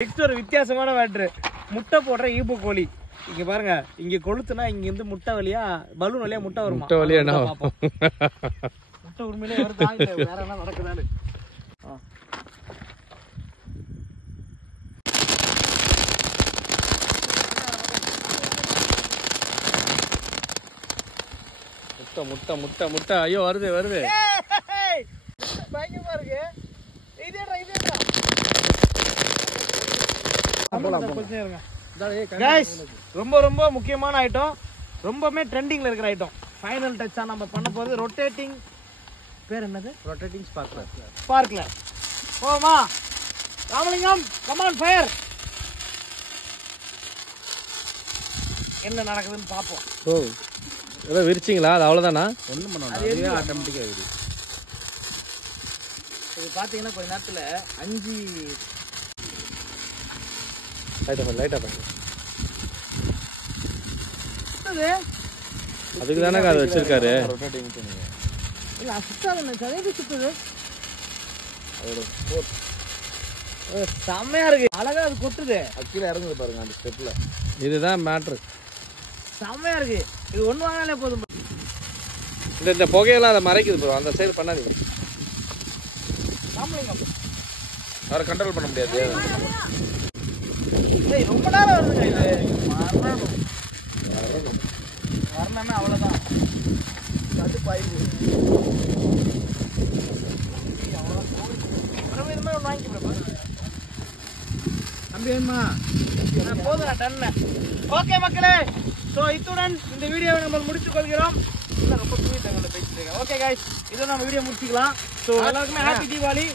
Next ஒரு வித்தியாசமான matter, முட்டை போடுற ஈபு கோழி. இங்க பாருங்க, இங்க கொளுத்துனா இங்க இருந்து முட்டை வழியா பலூன் வழியா முட்டை வரும். முட்டை வழியா என்ன முட்டை உண்மையிலே வருதா இல்ல வேற என்ன நடக்குதான்னு. முட்டை முட்டை முட்டை முட்டை ஐயோ வருது வருது. பயங்கரமா இருக்கு. ரொம்ப ரொம்ப முக்கியமான ஐட்டம், ரொம்பவே ட்ரெண்டிங்ல இருக்கிற ஐட்டம். ஃபைனல் டச்சா நம்ம பண்ண போறது ரொட்டேட்டிங், பேர் என்னது? Rotating sparkler. ஸ்பார்க்லர் போமா ராமலிங்கம், கம் ஆன் ஃபயர். என்ன நடக்குதுன்னு பாப்போம். ஓ ஏதோ விரிச்சிங்களா? அது அவ்வளவுதானா? ஒண்ணும் பண்ண வேண்டாம், ஆட்டோமேட்டிக்கா விரி. இது பாத்தீங்கன்னா கொஞ்ச நேரத்துல 5 லைட்டா பண்ணு. அதுக்கு தானே அது வச்சிருக்காரு. இல்ல சுத்தாது, சதைக்கு சுத்துது. செம்மையா இருக்கு, அழகா அது கொட்டுது. கீழே இறங்குது பாருங்க அந்த ஸ்டெப்ல. இதுதான் மேட்ரு. செம்மையா இருக்கு. இது ஒண்ணு வாங்கினாலே போதும். இந்த புகையெல்லாம் அதை மறைக்குது ப்ரோ. அந்த சைடு பண்ணாதீங்க, அவரை கண்ட்ரோல் பண்ண முடியாது. ரொம்ப நேரம் வருதுங்க இது. வரணும்னா அவ்வளவுதான். கடுப்பாயிடுது. நம்பி வேணுமா? போதும் டன். ஓகே மக்களே, ஸோ இத்துடன் இந்த வீடியோவை நம்ம முடித்துக் கொள்கிறோம். ரொம்ப தூங்கிட்டாங்க பேசிட்டு. ஓகே கைஸ், இதோ நம்ம வீடியோ முடிச்சுக்கலாம். ஸோ எல்லாருக்குமே ஹாப்பி தீபாவளி.